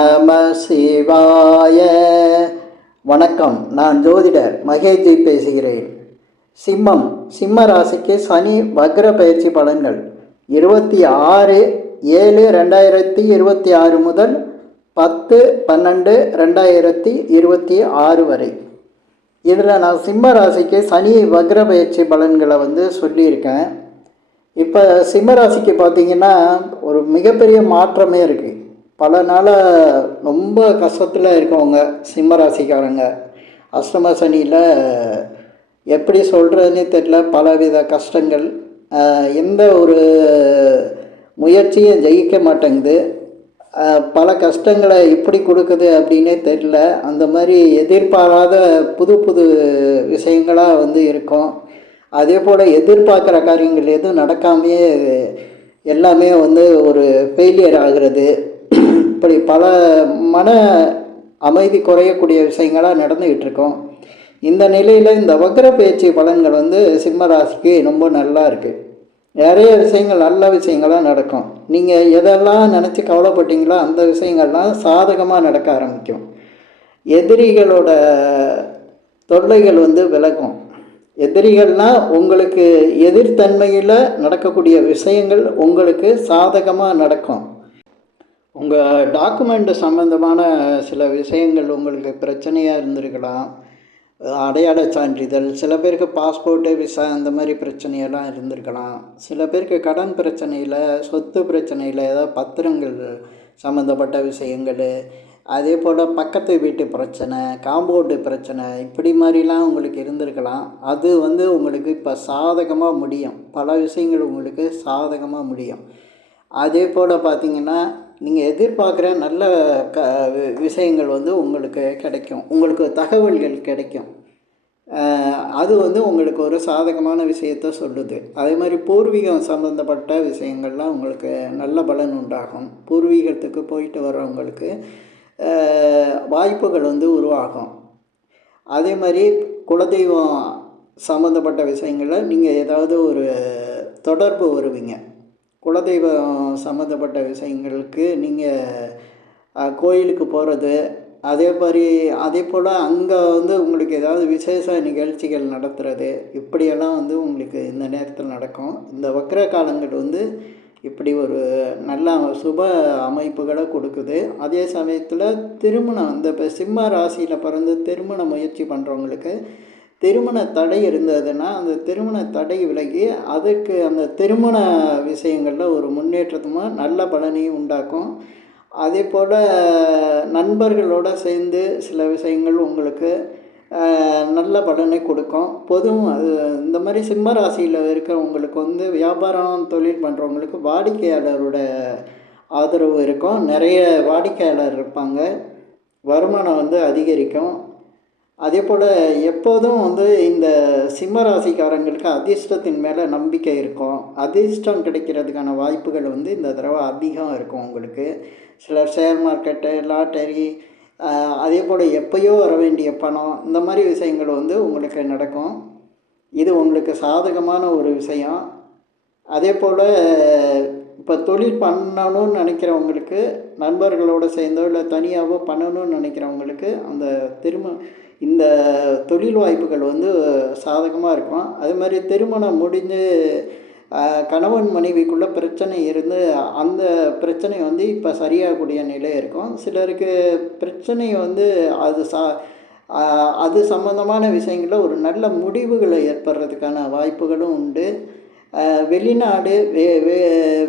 நம சிவாய. வணக்கம். நான் ஜோதிடர் மகேஜி பேசுகிறேன். சிம்ம ராசிக்கு சனி வக்ர பயிற்சி பலன்கள் 26/7/2026 முதல் 10/12/2026 வரை. இதில் நான் சிம்ம ராசிக்கு சனி வக்ர பயிற்சி பலன்களை சொல்லியிருக்கேன். இப்போ சிம்ம ராசிக்கு பார்த்திங்கன்னா ஒரு மிகப்பெரிய மாற்றமே இருக்குது. பல நாளாக ரொம்ப கஷ்டத்தில் இருக்கவங்க சிம்ம ராசிக்காரங்க அஷ்டம சனியில் எப்படி சொல்கிறதுனே தெரியல. பலவித கஷ்டங்கள், எந்த ஒரு முயற்சியும் ஜெயிக்க மாட்டேங்குது. பல கஷ்டங்களை எப்படி கொடுக்குது அப்படின்னே தெரியல. அந்த மாதிரி எதிர்பாராத புது புது விஷயங்களாக இருக்கும். அதே போல் எதிர்பார்க்குற காரியங்கள் எதுவும் நடக்காமையே எல்லாமே ஒரு ஃபெயிலியர் ஆகிறது. இப்படி பல மன அமைதி குறையக்கூடிய விஷயங்களாக நடந்துக்கிட்டு இருக்கோம். இந்த நிலையில் இந்த வக்ர பயிற்சி பலன்கள் சிம்ம ராசிக்கு ரொம்ப நல்லா இருக்குது. நிறைய விஷயங்கள் நல்ல விஷயங்களாக நடக்கும். நீங்கள் எதெல்லாம் நினச்சி கவலைப்பட்டீங்களோ அந்த விஷயங்கள்லாம் சாதகமாக நடக்க ஆரம்பிக்கும். எதிரிகளோட தொல்லைகள் விலகும். எதிரிகள்னால் உங்களுக்கு எதிர்த்தன்மையில் நடக்கக்கூடிய விஷயங்கள் உங்களுக்கு சாதகமாக நடக்கும். உங்கள் டாக்குமெண்ட் சம்மந்தமான சில விஷயங்கள் உங்களுக்கு பிரச்சனையாக இருந்திருக்கலாம். அடையாள சான்றிதழ், சில பேருக்கு பாஸ்போர்ட்டு, விசா அந்த மாதிரி பிரச்சனையெல்லாம் இருந்திருக்கலாம். சில பேருக்கு கடன் பிரச்சனையில், சொத்து பிரச்சனையில், ஏதாவது பத்திரங்கள் சம்மந்தப்பட்ட விஷயங்கள், அதே போல் பக்கத்து வீட்டு பிரச்சனை, காம்பவுண்டு பிரச்சனை, இப்படி மாதிரிலாம் உங்களுக்கு இருந்திருக்கலாம். அது உங்களுக்கு இப்போ சாதகமாக முடியும். பல விஷயங்கள் உங்களுக்கு சாதகமாக முடியும். அதே போல் பார்த்திங்கன்னா நீங்கள் எதிர்பார்க்குற நல்ல விஷயங்கள் உங்களுக்கு கிடைக்கும். உங்களுக்கு தகவல்கள் கிடைக்கும். அது உங்களுக்கு ஒரு சாதகமான விஷயத்த சொல்லுது. அதே மாதிரி பூர்வீகம் சம்மந்தப்பட்ட விஷயங்கள்லாம் உங்களுக்கு நல்ல பலன் உண்டாகும். பூர்வீகத்துக்கு போயிட்டு வர்றவங்களுக்கு வாய்ப்புகள் உருவாகும். அதே மாதிரி குலதெய்வம் சம்மந்தப்பட்ட விஷயங்களில் நீங்கள் ஏதாவது ஒரு தொடர்பு வருவீங்க. குலதெய்வம் சம்மந்தப்பட்ட விஷயங்களுக்கு நீங்கள் கோயிலுக்கு போகிறது, அதே போல் அங்கே உங்களுக்கு ஏதாவது விசேஷ நிகழ்ச்சிகள் நடத்துகிறது, இப்படியெல்லாம் உங்களுக்கு இந்த நேரத்தில் நடக்கும். இந்த வக்ர காலங்கள் இப்படி ஒரு நல்ல சுப அமைப்புகளை கொடுக்குது. அதே சமயத்தில் திருமணம், இந்த சிம்ம ராசியில் பிறந்து திருமண முயற்சி பண்ணுறவங்களுக்கு திருமண தடை இருந்ததுன்னா அந்த திருமண தடை விலகி அதுக்கு அந்த திருமண விஷயங்களில் ஒரு முன்னேற்றமாக நல்ல பலனையும் உண்டாக்கும். அதே போல் நண்பர்களோடு சேர்ந்து சில விஷயங்கள் உங்களுக்கு நல்ல பலனை கொடுக்கும். அது இந்த மாதிரி சிம்ம ராசியில் இருக்கிறவங்களுக்கு வியாபாரம் தொழில் பண்ணுறவங்களுக்கு வாடிக்கையாளரோட ஆதரவு இருக்கும். நிறைய வாடிக்கையாளர் இருப்பாங்க. வருமானம் அதிகரிக்கும். அதே போல் எப்போதும் இந்த சிம்ம ராசிக்காரங்களுக்கு அதிர்ஷ்டத்தின் மேலே நம்பிக்கை இருக்கும். அதிர்ஷ்டம் கிடைக்கிறதுக்கான வாய்ப்புகள் இந்த தடவை அதிகம் இருக்கும் உங்களுக்கு. சிலர் ஷேர் மார்க்கெட்டு, லாட்டரி, அதே போல் எப்போயோ வர வேண்டிய பணம், இந்த மாதிரி விஷயங்கள் உங்களுக்கு நடக்கும். இது உங்களுக்கு சாதகமான ஒரு விஷயம். அதே போல் இப்போ தொழில் பண்ணணும்னு நினைக்கிறவங்களுக்கு, நண்பர்களோடு சேர்ந்தோ இல்லை தனியாகவோ பண்ணணும்னு நினைக்கிறவங்களுக்கு இந்த தொழில் வாய்ப்புகள் சாதகமாக இருக்கும். அது மாதிரி திருமணம் முடிஞ்சு கணவன் மனைவிக்குள்ளே பிரச்சனை இருந்து அந்த பிரச்சனை இப்போ சரியாகக்கூடிய நிலை இருக்கும். சிலருக்கு பிரச்சனை அது சம்மந்தமான விஷயங்களில் ஒரு நல்ல முடிவுகளை ஏற்படுறதுக்கான வாய்ப்புகளும் உண்டு. வெளிநாடு,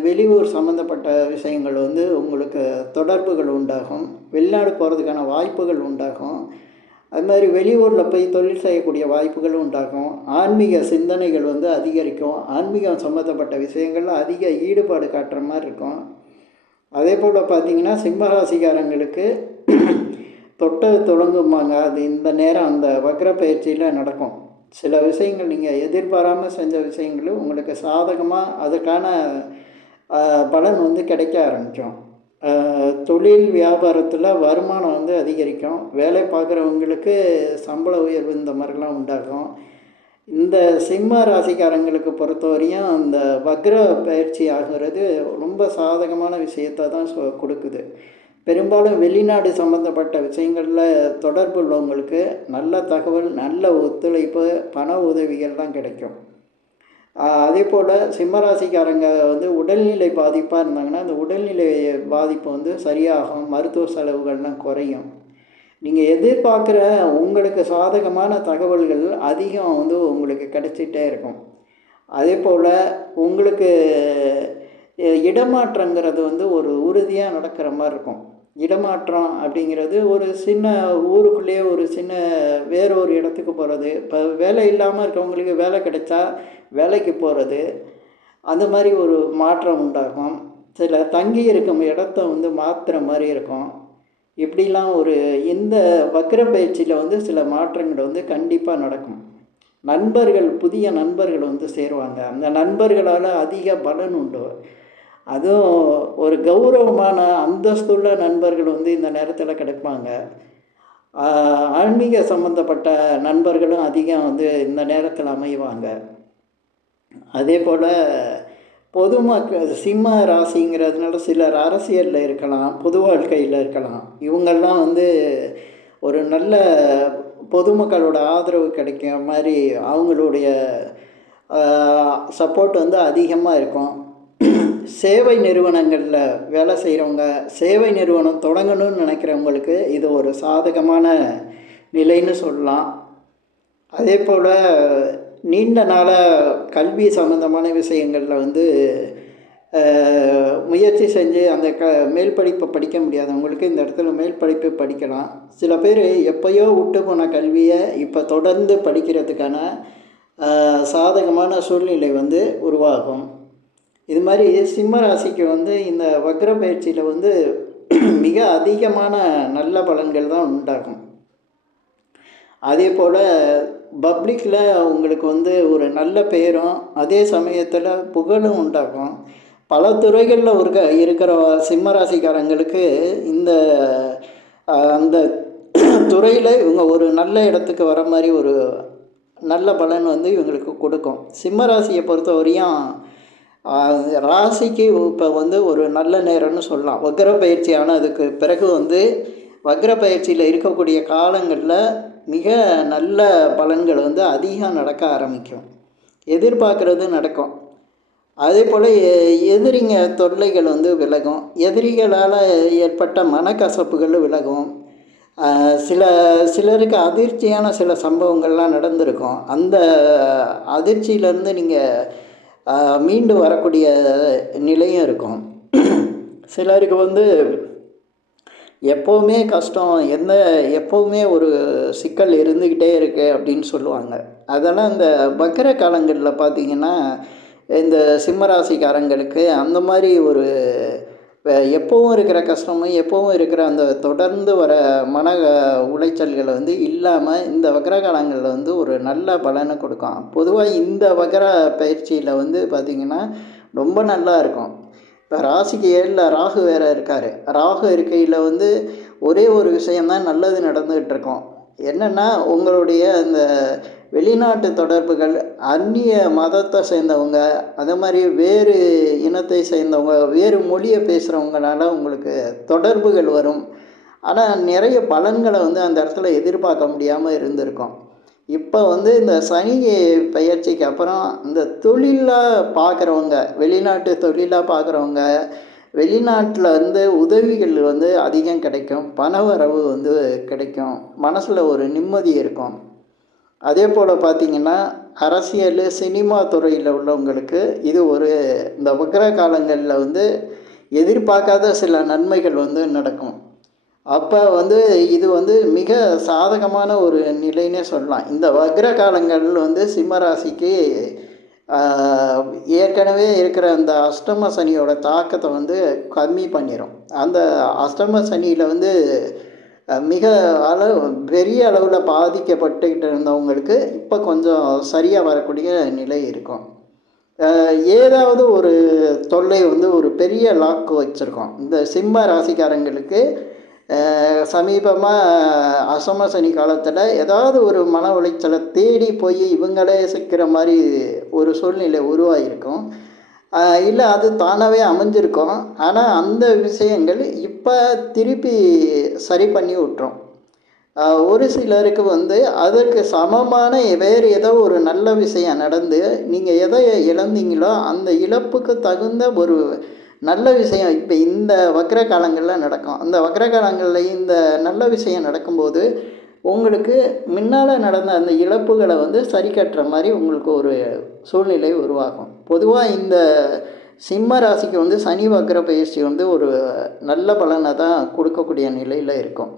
வெளியூர் சம்மந்தப்பட்ட விஷயங்கள் உங்களுக்கு தொடர்புகள் உண்டாகும். வெளிநாடு போகிறதுக்கான வாய்ப்புகள் உண்டாகும். அது மாதிரி வெளியூரில் போய் தொழில் செய்யக்கூடிய வாய்ப்புகளும் உண்டாகும். ஆன்மீக சிந்தனைகள் அதிகரிக்கும். ஆன்மீகம் சம்மந்தப்பட்ட விஷயங்களில் அதிக ஈடுபாடு காட்டுற மாதிரி இருக்கும். அதே போல் பார்த்திங்கன்னா சிம்மராசிக்காரங்களுக்கு தொட்டது தொடங்குமாங்க. அது இந்த நேரம் அந்த வக்ர பயிற்சியில் நடக்கும். சில விஷயங்கள் நீங்கள் எதிர்பாராமல் செஞ்ச விஷயங்களும் உங்களுக்கு சாதகமாக அதுக்கான பலன் கிடைக்க ஆரம்பிக்கும். தொழில் வியாபாரத்தில் வருமானம் அதிகரிக்கும். வேலை பார்க்குறவங்களுக்கு சம்பள உயர்வு இந்த மாதிரிலாம் உண்டாகும். இந்த சிம்ம ராசிக்காரங்களுக்கு பொறுத்தவரையும் அந்த வக்ர பயிற்சி ஆகிறது ரொம்ப சாதகமான விஷயத்தை தான் கொடுக்குது. பெரும்பாலும் வெளிநாடு சம்மந்தப்பட்ட விஷயங்களில் தொடர்பு உள்ளவங்களுக்கு நல்ல தகவல், நல்ல ஒத்துழைப்பு, பண உதவிகள்லாம் கிடைக்கும். அதே போல் சிம்மராசிக்காரங்க வந்து உடல்நிலை பாதிப்பாக இருந்தாங்கன்னா அந்த உடல்நிலை பாதிப்பு வந்து சரியாகும், மருத்துவ செலவுகள்லாம் குறையும். நீங்கள் எதிர்பார்க்குற உங்களுக்கு சாதகமான தகவல்கள் அதிகம் வந்து உங்களுக்கு கிடைச்சிட்டே இருக்கும். அதே போல் உங்களுக்கு இடமாற்றங்கிறது வந்து ஒரு உறுதியாக நடக்கிற மாதிரி இருக்கும். இடமாற்றம் அப்படிங்கிறது ஒரு சின்ன ஊருக்குள்ளேயே ஒரு சின்ன வேற ஒரு இடத்துக்கு போகிறது, இப்போ வேலை இல்லாமல் இருக்கவங்களுக்கு வேலை கிடைச்சா வேலைக்கு போகிறது, அந்த மாதிரி ஒரு மாற்றம் உண்டாகும். சில தங்கி இருக்கும் இடத்த வந்து மாற்றுற மாதிரி இருக்கும். இப்படிலாம் ஒரு இந்த வக்ர பயிற்சியில் வந்து சில மாற்றங்கள் வந்து கண்டிப்பாக நடக்கும். நண்பர்கள், புதிய நண்பர்கள் வந்து சேருவாங்க. அந்த நண்பர்களால் அதிக பலன் உண்டு. அதுவும் ஒரு கௌரவமான அந்தஸ்துள்ள நண்பர்கள் வந்து இந்த நேரத்தில் கிடைப்பாங்க. ஆன்மீக சம்மந்தப்பட்ட நண்பர்களும் அதிகம் வந்து இந்த நேரத்தில் அமைவாங்க. அதே போல் பொதுமக்கள் சிம்ம ராசிங்கிறதுனால சிலர் அரசியலில் இருக்கலாம், பொது வாழ்க்கையில் இருக்கலாம். இவங்கெல்லாம் வந்து ஒரு நல்ல பொதுமக்களோட ஆதரவு கிடைக்கிற மாதிரி அவங்களுடைய சப்போர்ட் வந்து அதிகமாக இருக்கும். சேவை நிறுவனங்களில் வேலை செய்கிறவங்க, சேவை நிறுவனம் தொடங்கணும்னு நினைக்கிறவங்களுக்கு இது ஒரு சாதகமான நிலைன்னு சொல்லலாம். அதே போல் நீண்ட நாளாக கல்வி சம்மந்தமான விஷயங்களில் வந்து முயற்சி செஞ்சு அந்த மேல் படிப்பை படிக்க முடியாதவங்களுக்கு இந்த இடத்துல மேல் படிப்பு படிக்கலாம். சில பேர் எப்போயோ விட்டு போன கல்வியை இப்போ தொடர்ந்து படிக்கிறதுக்கான சாதகமான சூழ்நிலை வந்து உருவாகும். இது மாதிரி சிம்ம ராசிக்கு வந்து இந்த வக்ர பயிற்சியில் வந்து மிக அதிகமான நல்ல பலன்கள் தான் உண்டாகும். அதே போல் பப்ளிக்கில் உங்களுக்கு வந்து ஒரு நல்ல பெயரும் அதே சமயத்தில் புகழும் உண்டாகும். பல துறைகளில் இருக்கிற சிம்ம ராசிக்காரங்களுக்கு இந்த அந்த துறையில் இவங்க ஒரு நல்ல இடத்துக்கு வர மாதிரி ஒரு நல்ல பலன் வந்து இவங்களுக்கு கொடுக்கும். சிம்ம ராசியை பொறுத்த வரையும் ராசிக்கு இப்போ வந்து ஒரு நல்ல நேரம்னு சொல்லலாம். வக்ர பயிற்சி ஆனதுக்கு பிறகு வந்து வக்ர பயிற்சியில் இருக்கக்கூடிய காலங்களில் மிக நல்ல பலன்கள் வந்து அதிகம் நடக்க ஆரம்பிக்கும். எதிர்பார்க்குறது நடக்கும். அதே போல் எதிரிங்க தொல்லைகள் வந்து விலகும். எதிரிகளால் ஏற்பட்ட மனக்கசப்புகள் விலகும். சிலருக்கு அதிர்ச்சியான சில சம்பவங்கள்லாம் நடந்திருக்கும். அந்த அதிர்ச்சியிலேருந்து நீங்கள் மீண்டு வரக்கூடிய நிலையும் இருக்கும். சிலருக்கு வந்து எப்போவுமே கஷ்டம், எப்போவுமே ஒரு சிக்கல் இருந்துக்கிட்டே இருக்குது அப்படின்னு சொல்லுவாங்க. அதெல்லாம் இந்த வக்ர காலங்களில் பார்த்திங்கன்னா இந்த சிம்மராசிக்காரங்களுக்கு அந்த மாதிரி ஒரு எப்போவும் இருக்கிற கஷ்டமும் எப்போவும் இருக்கிற அந்த தொடர்ந்து வர மன உளைச்சல்களை வந்து இல்லாமல் இந்த வக்ர காலங்களில் வந்து ஒரு நல்ல பலனை கொடுக்கும். பொதுவாக இந்த வக்ர பயிற்சியில் வந்து பார்த்திங்கன்னா ரொம்ப நல்லா இருக்கும். இப்போ ராசிக்கு 7ல் ராகு வேறு இருக்கார். ராகு இருக்கையில் வந்து ஒரே ஒரு விஷயந்தான் நல்லது நடந்துக்கிட்டு இருக்கும். என்னென்னா உங்களுடைய அந்த வெளிநாட்டு தொடர்புகள், அந்நிய மதத்தை சேர்ந்தவங்க, அதே மாதிரி வேறு இனத்தை சேர்ந்தவங்க, வேறு மொழியை பேசுகிறவங்களால உங்களுக்கு தொடர்புகள் வரும். ஆனால் நிறைய பலன்களை வந்து அந்த இடத்துல எதிர்பார்க்க முடியாமல் இருந்திருக்கும். இப்போ வந்து இந்த சனி பயிற்சிக்கு அப்புறம் இந்த தொழிலாக பார்க்குறவங்க, வெளிநாட்டு தொழிலாக பார்க்குறவங்க, வெளிநாட்டில் வந்து உதவிகள் வந்து அதிகம் கிடைக்கும், பண வரவு வந்து கிடைக்கும், மனசில் ஒரு நிம்மதி இருக்கும். அதே போல் பார்த்திங்கன்னா அரசியல், சினிமா துறையில் உள்ளவங்களுக்கு இது ஒரு இந்த வக்ர காலங்களில் வந்து எதிர்பார்க்காத சில நன்மைகள் வந்து நடக்கும். அப்போ வந்து இது வந்து மிக சாதகமான ஒரு நிலைன்னே சொல்லலாம். இந்த வக்ர காலங்கள் வந்து சிம்மராசிக்கு ஏற்கனவே இருக்கிற அந்த அஷ்டம சனியோட தாக்கத்தை வந்து கம்மி பண்ணிடும். அந்த அஷ்டம சனியில் வந்து மிக பெரிய அளவில் பாதிக்கப்பட்டுக்கிட்டு இருந்தவங்களுக்கு இப்போ கொஞ்சம் சரியாக வரக்கூடிய நிலை இருக்கும். ஏதாவது ஒரு தொல்லை வந்து ஒரு பெரிய லாக்கு வச்சுருக்கோம். இந்த சிம்ம ராசிக்காரங்களுக்கு சமீபமாக அஷ்டம சனி காலத்தில் ஏதாவது ஒரு மன உளைச்சலை தேடி போய் இவங்களே சிக்கிற மாதிரி ஒரு சூழ்நிலை உருவாகிருக்கும். இல்லை அது தானாகவே அமைஞ்சிருக்கும். ஆனால் அந்த விஷயங்கள் இப்போ திருப்பி சரி பண்ணி விட்டுரும். ஒரு சிலருக்கு வந்து அதற்கு சமமான வேறு ஏதோ ஒரு நல்ல விஷயம் நடந்து நீங்கள் எதை இழந்தீங்களோ அந்த இழப்புக்கு தகுந்த ஒரு நல்ல விஷயம் இப்போ இந்த வக்ர காலங்களில் நடக்கும். அந்த வக்ர காலங்களில் இந்த நல்ல விஷயம் நடக்கும்போது உங்களுக்கு முன்னால் நடந்த அந்த இழப்புகளை வந்து சரி கட்டுற மாதிரி உங்களுக்கு ஒரு சூழ்நிலை உருவாகும். பொதுவாக இந்த சிம்ம ராசிக்கு வந்து சனி வக்ர பயிற்சி வந்து ஒரு நல்ல பலனை தான் கொடுக்கக்கூடிய நிலையில் இருக்கும்.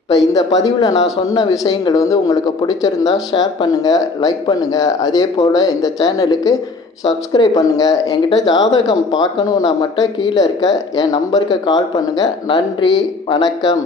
இப்போ இந்த பதிவில் நான் சொன்ன விஷயங்கள் வந்து உங்களுக்கு பிடிச்சிருந்தா ஷேர் பண்ணுங்கள், லைக் பண்ணுங்கள். அதே போல் இந்த சேனலுக்கு சப்ஸ்கிரைப் பண்ணுங்கள். என்கிட்ட ஜாதகம் பார்க்கணுன்னா மட்டும் கீழே இருக்க என் நம்பருக்கு கால் பண்ணுங்கள். நன்றி, வணக்கம்.